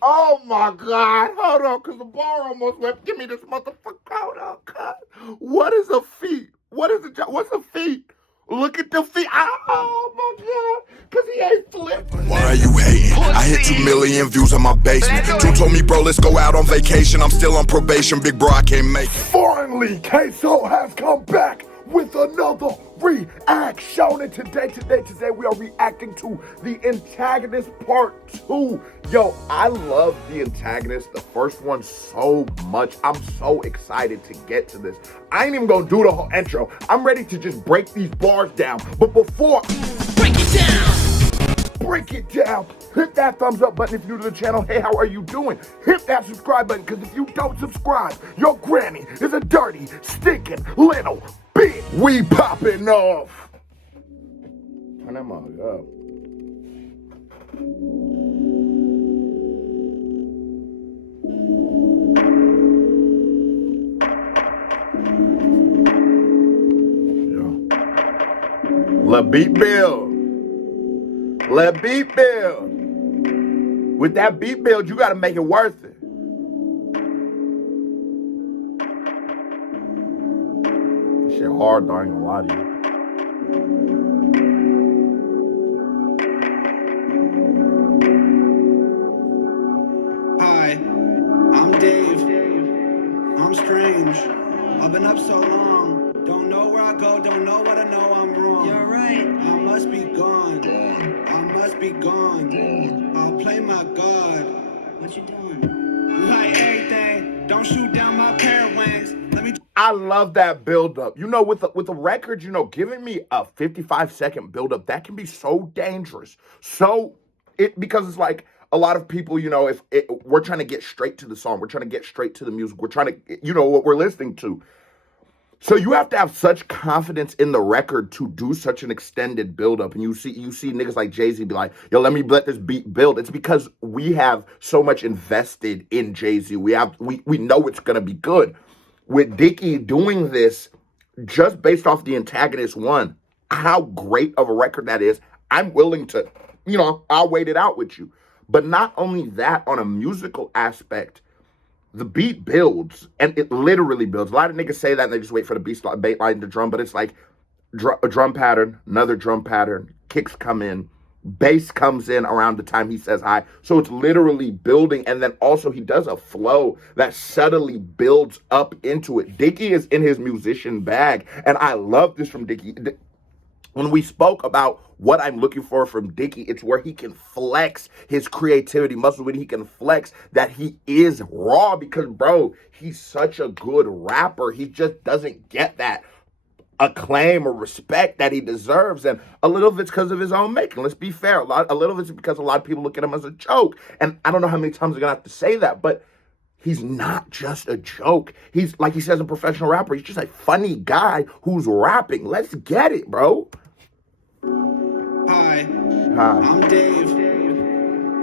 Oh my God, hold on, because the bar almost went. Give me this motherfucker. Hold on, cut. What is a feat? What's a feat? Look at the feet. Oh my God, because he ain't flipped. Why are you hating? I hit 2 million views on my basement. Two told me, bro, let's go out on vacation. I'm still on probation, big bro, I can't make it. Finally, Queso has come back with another reaction. And today we are reacting to The Antagonist Part 2. Yo, I love The Antagonist, the first one, so much. I'm so excited to get to this. I ain't even gonna do the whole intro. I'm ready to just break these bars down. But before break it down, hit that thumbs up button if you're new to the channel. Hey, how are you doing? Hit that subscribe button, because if you don't subscribe, your granny is a dirty, stinking little bitch. We popping off. Turn that mug up. Let beat build. Let beat build. With that beat build, you gotta make it worth it. This shit hard though, I ain't gonna lie to you. Hi, I'm Dave. I'm strange. I've been up so long. Don't know where I go, don't know what I know, I'm wrong. You're right. I must be gone. I must be gone. I'll play my God. What you doing? Like everything. Don't shoot down my pair of wings. Let me. I love that build-up. You know, with a record, you know, giving me a 55-second build-up, that can be so dangerous. Because it's like, a lot of people, you know, we're trying to get straight to the song, we're trying to get straight to the music, we're trying to, you know, what we're listening to. So you have to have such confidence in the record to do such an extended build-up. And you see niggas like Jay-Z be like, yo, let this beat build. It's because we have so much invested in Jay-Z. We know it's gonna be good. With Dicky doing this, just based off The Antagonist 1, how great of a record that is, I'm willing to, you know, I'll wait it out with you. But not only that, on a musical aspect, the beat builds, and it literally builds. A lot of niggas say that and they just wait for the beat line to drum, but it's like a drum pattern, another drum pattern, kicks come in, bass comes in around the time he says hi. So it's literally building, and then also he does a flow that subtly builds up into it. Dicky is in his musician bag, and I love this from Dicky. When we spoke about what I'm looking for from Dicky, it's where he can flex his creativity muscle, when he can flex that he is raw, because, bro, he's such a good rapper. He just doesn't get that acclaim or respect that he deserves, and a little of it's because of his own making. Let's be fair. A little of it's because a lot of people look at him as a joke, and I don't know how many times I'm gonna have to say that, but he's not just a joke. He's, like he says, a professional rapper. He's just a funny guy who's rapping. Let's get it, bro. Hi. Hi. I'm Dave.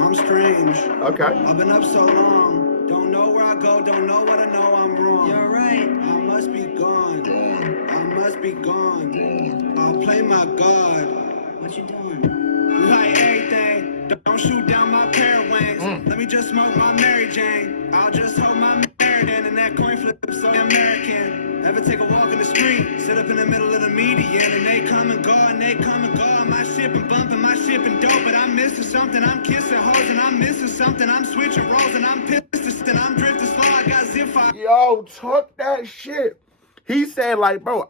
I'm strange. Okay. I've been up so long. Don't know where I go, don't know what I know, I'm wrong. You're right. I must be gone. I must be gone. I'll play my God. What you doing? Like everything. Don't shoot down my pair of wings. Let me just smoke my Mary Jane. I'll just hold my American, and that coin flip so American. Ever take a walk in the street, sit up in the middle of the median, and they come and go, and they come and go. My ship and bumping, my ship and dope, but I'm missing something. I'm kissing hoes, and I'm missing something. I'm switching roles, and I'm pissed, and I'm drifting slow. I got zip fire. Yo, talk that shit. He's saying, like, bro,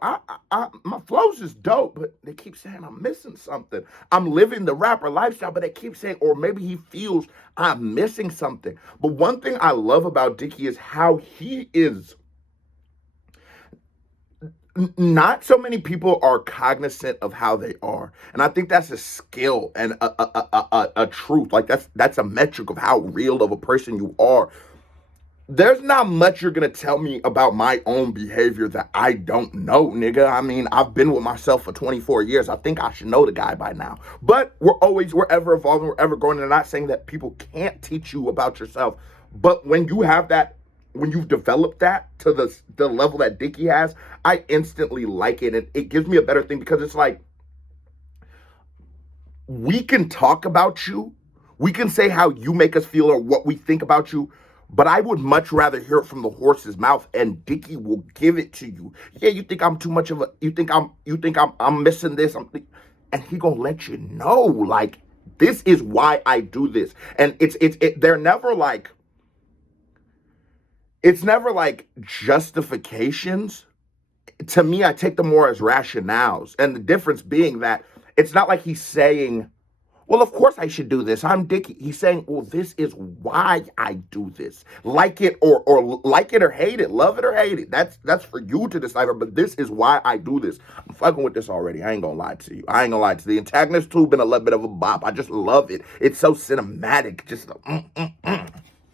my flows is dope, but they keep saying I'm missing something. I'm living the rapper lifestyle, but they keep saying, or maybe he feels I'm missing something. But one thing I love about Dicky is how he is. Not so many people are cognizant of how they are, and I think that's a skill and a truth. Like, that's a metric of how real of a person you are. There's not much you're gonna tell me about my own behavior that I don't know, nigga. I mean, I've been with myself for 24 years. I think I should know the guy by now. But we're ever evolving, we're ever growing. And I'm not saying that people can't teach you about yourself, but when you have that, when you've developed that to the level that Dicky has, I instantly like it. And it gives me a better thing, because it's like, we can talk about you, We can say how you make us feel or what we think about you, but I would much rather hear it from the horse's mouth, and Dicky will give it to you. Yeah, you think I'm too much of a, I'm missing this, and he gonna let you know, like, this is why I do this. And they're never like, it's never like justifications. To me, I take them more as rationales. And the difference being that it's not like he's saying, well, of course I should do this. I'm Dicky. He's saying, well, this is why I do this. Like it or like it or hate it, love it or hate it. That's for you to decipher, but this is why I do this. I'm fucking with this already. I ain't gonna lie to you. I ain't gonna lie to you. The Antagonist 2 been a little bit of a bop. I just love it. It's so cinematic. Just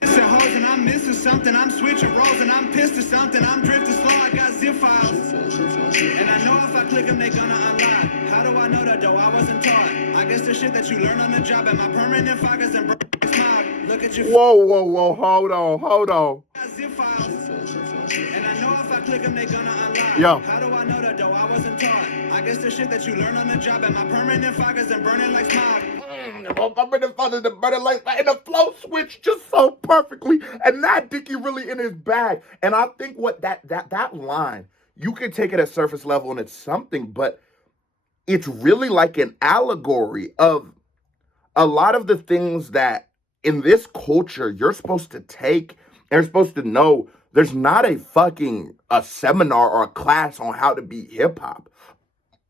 And I'm missing something, I'm switching roles and I'm pissed at something, I'm drifting slow, I got zip files. And I know if I click them, they gonna unlock. How do I know that though? I wasn't taught. I guess the shit that you learn on the job at my permanent focus and smog. Look at you. Whoa, hold on. Zip files. And I know if I click them, they gonna unlock. Yo. How do I know that though? I wasn't taught. I guess the shit that you learn on the job at my permanent focus and burning like smog. I'm in the front of the burner like that, and the flow switch just so perfectly, and that Dicky really in his bag. And I think what that line, you can take it at surface level and it's something, but it's really like an allegory of a lot of the things that in this culture you're supposed to take and you're supposed to know. There's not a seminar or a class on how to be hip hop.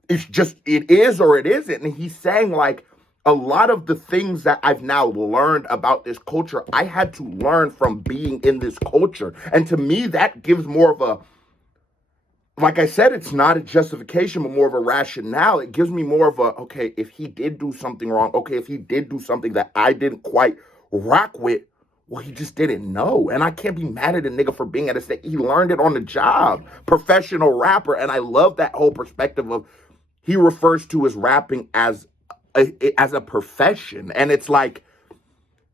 It's just, it is or it isn't. And he's saying, like, a lot of the things that I've now learned about this culture, I had to learn from being in this culture. And to me, that gives more of a, like I said, it's not a justification, but more of a rationale. It gives me more of a, okay, if he did do something wrong, okay, if he did do something that I didn't quite rock with, well, he just didn't know. And I can't be mad at a nigga for being at a state. He learned it on the job. Professional rapper. And I love that whole perspective of, he refers to his rapping as a profession. And it's like,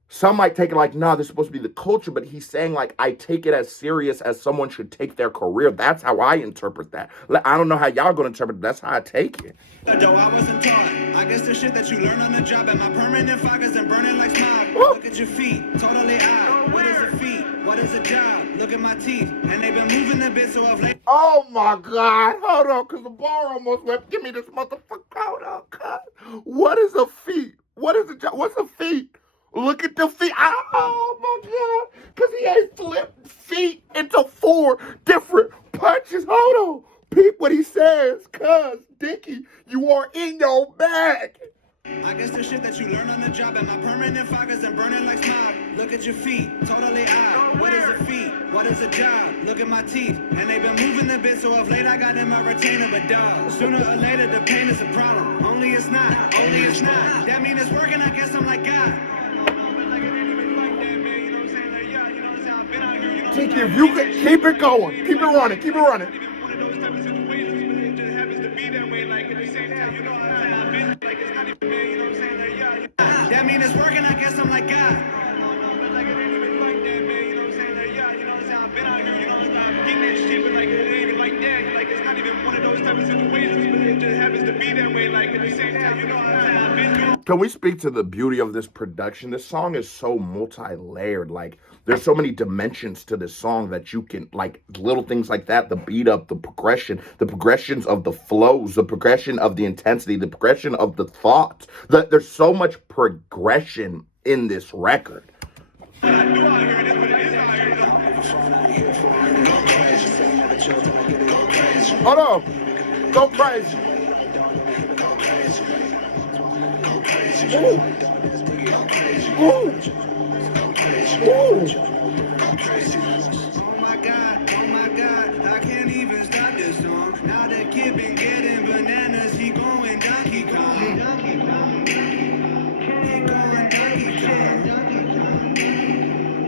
some might take it like, no, this is supposed to be the culture, but he's saying, like, I take it as serious as someone should take their career. That's how I interpret that. I don't know how y'all gonna interpret it. That's how I take it. Though I wasn't taught. I guess the shit that you learn on the job at my permanent focus and burning like smog. Look at your feet, totally odd. What is a feet? What is a job? Look at my teeth, and they've been moving a bit so I've late. Oh my God, hold on, because the bar almost went. Give me this motherfucker. Hold on, cut. What is a feet? What is a job? What's a feet? Look at the feet. Oh my God, because he ain't flipped feet into 4 different punches. Hold on. Peep what he says, cuz, Dicky, you are in your bag. I guess the shit that you learn on the job at my permanent focus and burning like smog. Look at your feet, totally odd. What is a feet? What is a job? Look at my teeth, and they've been moving a bit so of late I got in my retainer, but dog, sooner or later the pain is a problem. Only it's not. That mean it's working, I guess I'm like God. Dicky, if you could keep it going, keep it running. That mean it's working, I guess I'm like God. Can we speak to the beauty of this production? This song is so multi-layered. Like, there's so many dimensions to this song that you can, like, little things like that, the beat up, the progressions of the flows, the progression of the intensity, the progression of the thoughts. There's so much progression in this record. Hold on. Go crazy. Ooh. Ooh. Ooh. Oh my God, I can't even stop this song. Now the kid been getting bananas, he going Donkey Kong. He going Donkey Kong.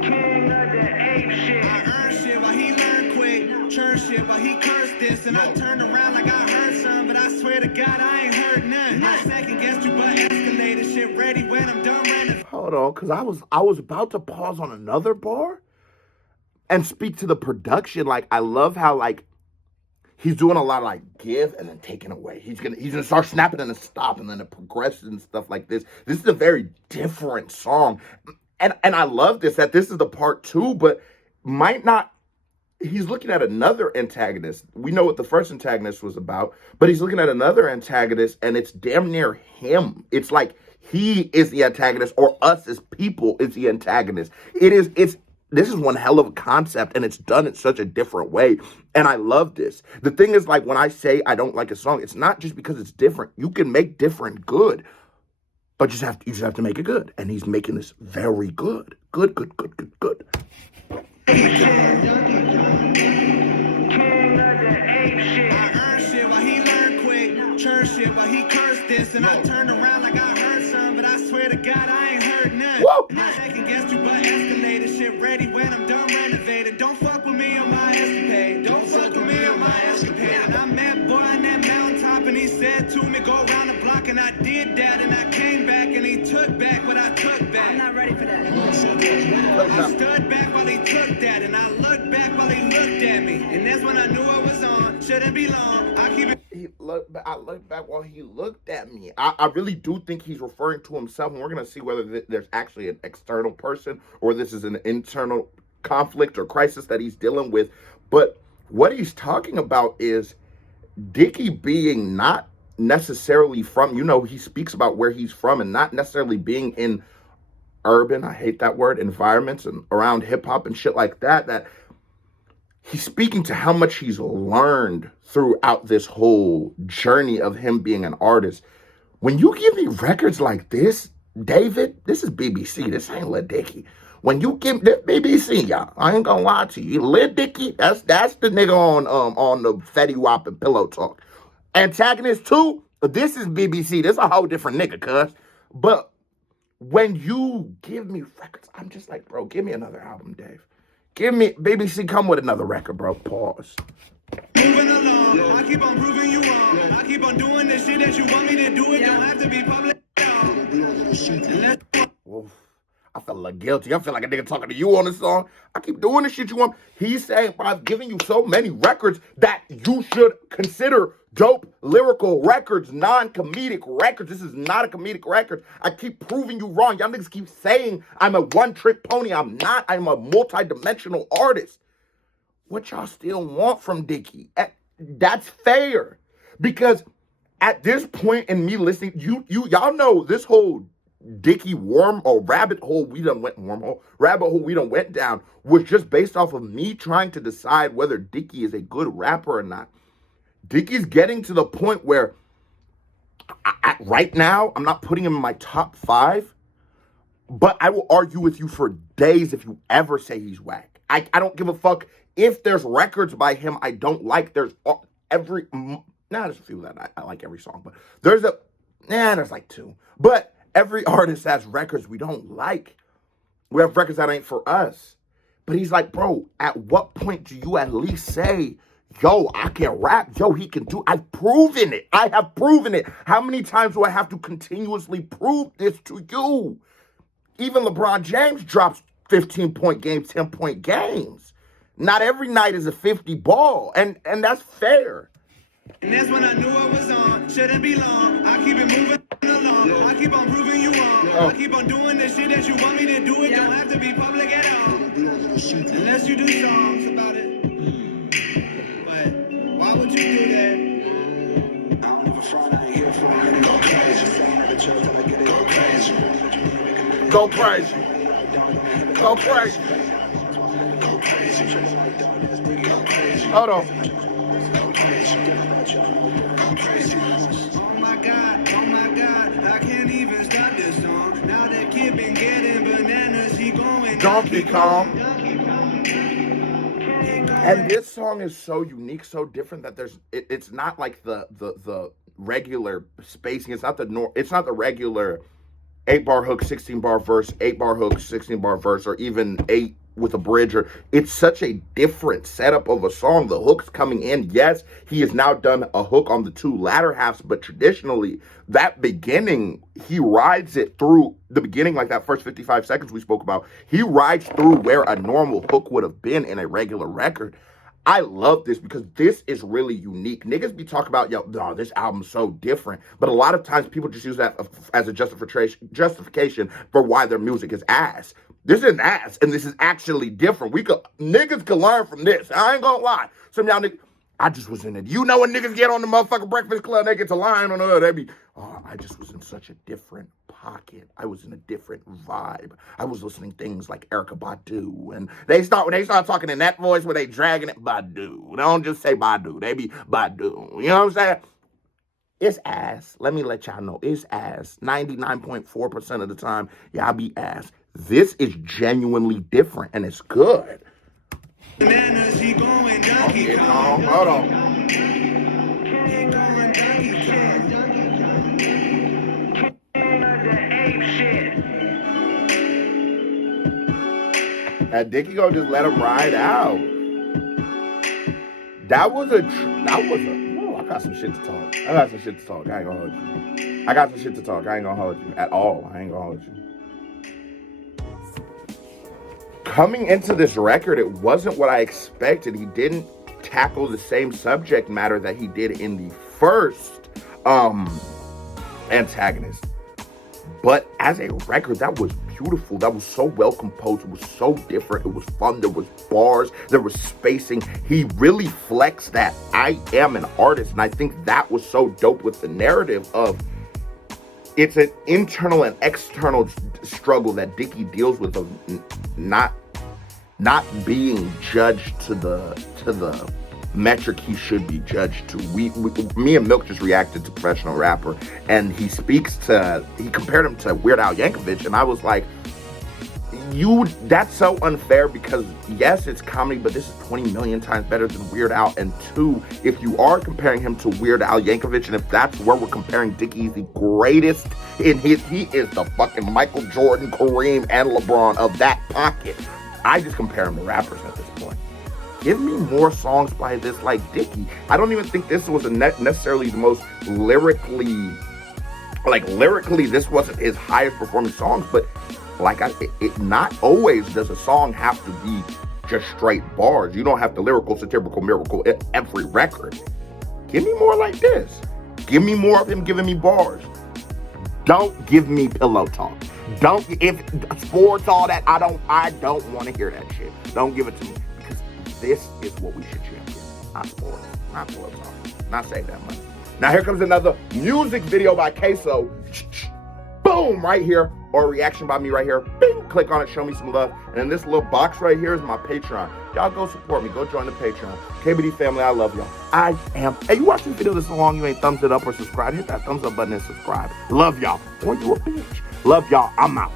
King of the ape shit. I earned shit while he learned quick. Church shit while he cursed this. And I turned around like I heard some, but I swear to God I ain't heard none. My second guess you but escalated shit ready when I'm done running. Hold on, because I was about to pause on another bar and speak to the production. Like, I love how, like, he's doing a lot of like give and then taking away. He's gonna start snapping and then stop and then it progresses and stuff like this. This is a very different song. And I love that this is the part 2, but might not. He's looking at another antagonist. We know what the first antagonist was about, but he's looking at another antagonist and it's damn near him. It's like he is the antagonist or us as people is the antagonist. This is one hell of a concept and it's done in such a different way. And I love this. The thing is, like, when I say I don't like a song, it's not just because it's different. You can make different good, but you just have to make it good. And he's making this very good. Good. But he cursed this, and I turned around like I heard some, but I swear to God I ain't heard none. Whoa. And I second guess you, but escalated shit ready when I'm done renovated. Don't fuck with me on my escapade. Don't fuck with me on my escapade. And I met boy on that mountaintop, and he said to me, go around the block, and I did that, and I came back, and he took back what I took back. I'm not ready for that. I stood back while he took that, and I looked back while he looked at me, and that's when I knew I was on. Shouldn't be long. I keep it. I looked back while he looked at me. I really do think he's referring to himself, and we're going to see whether there's actually an external person or this is an internal conflict or crisis that he's dealing with. But what he's talking about is Dicky being not necessarily from, he speaks about where he's from and not necessarily being in urban, I hate that word, environments and around hip-hop and shit like that he's speaking to how much he's learned throughout this whole journey of him being an artist. When you give me records like this, David, this is BBC. This ain't Lil Dicky. When you give this BBC, y'all, I ain't gonna lie to you. Lil Dicky, that's the nigga on the Fetty Wap and Pillow Talk. Antagonist 2, this is BBC. This a whole different nigga, cuz. But when you give me records, I'm just like, bro, give me another album, Dave. Give me, BBC, come with another record, bro. Pause. Moving along, I keep on proving you wrong. I keep on doing the shit that you want me to do. It don't have to be public. Oof. I feel a little guilty. I feel like a nigga talking to you on the song. I keep doing the shit you want. He's saying, I've given you so many records that you should consider dope lyrical records, non-comedic records. This is not a comedic record. I keep proving you wrong. Y'all niggas keep saying I'm a one-trick pony. I'm not. I'm a multi-dimensional artist. What y'all still want from Dicky? That's fair. Because at this point in me listening, y'all know this whole Dicky rabbit hole we done went down was just based off of me trying to decide whether Dicky is a good rapper or not. Dicky's getting to the point where right now I'm not putting him in my top 5, but I will argue with you for days if you ever say he's whack. I don't give a fuck if there's records by him I don't like. There's there's a few that I like every song, but there's like 2. But every artist has records we don't like. We have records that ain't for us. But he's like, bro, at what point do you at least say, yo, I can rap. Yo, he can do. I've proven it. I have proven it. How many times do I have to continuously prove this to you? Even LeBron James drops 15-point games, 10-point games. Not every night is a 50 ball. And that's fair. And that's when I knew I was on. Shouldn't be long. I keep it moving along. I keep on proving you wrong. I keep on doing the shit that you want me to do. It don't have to be public at all. Unless you do songs about it. But why would you do that? I don't give a fuck. I ain't here for it. Go crazy. Go crazy. Go crazy. Go crazy. Hold on. Oh my God, I can't even stop this song. Now that kid been getting bananas, he going Donkey Kong. And this song is so unique, so different that it's not like the regular spacing. It's not the regular 8-bar hook, 16-bar verse, 8-bar hook, 16-bar verse, or even 8 with a bridge. It's such a different setup of a song. The hook's coming in. Yes, he has now done a hook on the 2 latter halves, but traditionally, that beginning, he rides it through the beginning, like that first 55 seconds we spoke about. He rides through where a normal hook would have been in a regular record. I love this because this is really unique. Niggas be talking about, yo, no, this album's so different. But a lot of times people just use that as a justification for why their music is ass. This isn't ass, and this is actually different. Niggas could learn from this. I ain't gonna lie. Some y'all niggas, I just was in it. You know when niggas get on the motherfucking Breakfast Club, they get to lying on the other, they be, oh, I just was in such a different pocket. I was in a different vibe. I was listening things like Erykah Badu, and when they start talking in that voice where they dragging it, Badu. They don't just say Badu, they be Badu. You know what I'm saying? It's ass. Let me let y'all know. It's ass. 99.4% of the time, y'all be ass. This is genuinely different, and it's good. Okay, hold on. That Dicky gonna just let him ride out. I got some shit to talk. I ain't gonna hold you. I got some shit to talk. I ain't gonna hold you at all. I ain't gonna hold you. Coming into this record, it wasn't what I expected. He didn't tackle the same subject matter that he did in the first Antagonist. But as a record, that was beautiful. That was so well composed. It was so different. It was fun. There was bars. There was spacing. He really flexed that I am an artist. And I think that was so dope with the narrative of it's an internal and external struggle that Dicky deals with of not being judged to the metric he should be judged to. Me and Milk just reacted to Professional Rapper, and he compared him to Weird Al Yankovic, and I was like, that's so unfair because yes, it's comedy, but this is 20 million times better than Weird Al. And two, if you are comparing him to Weird Al Yankovic, and if that's where we're comparing Dicky, he's the greatest he is the fucking Michael Jordan, Kareem, and LeBron of that pocket. I just compare him to rappers at this point. Give me more songs by this like Dicky. I don't even think this was necessarily the most lyrically, this wasn't his highest performing songs, but not always does a song have to be just straight bars. You don't have the lyrical, satirical miracle in every record. Give me more like this. Give me more of him giving me bars. Don't give me pillow talk. If sports, all that, I don't want to hear that shit. Don't give it to me. Because this is what we should champion. Not sports, not pillow talk, not save that money. Now here comes another music video by Queso. Boom, right here. Or a reaction by me right here. Bing, click on it, show me some love. And in this little box right here is my Patreon. Y'all go support me. Go join the Patreon. KBD family, I love y'all. Hey, you watch this video this long, you ain't thumbs it up or subscribe. Hit that thumbs up button and subscribe. Love y'all. Or you a bitch. Love y'all. I'm out.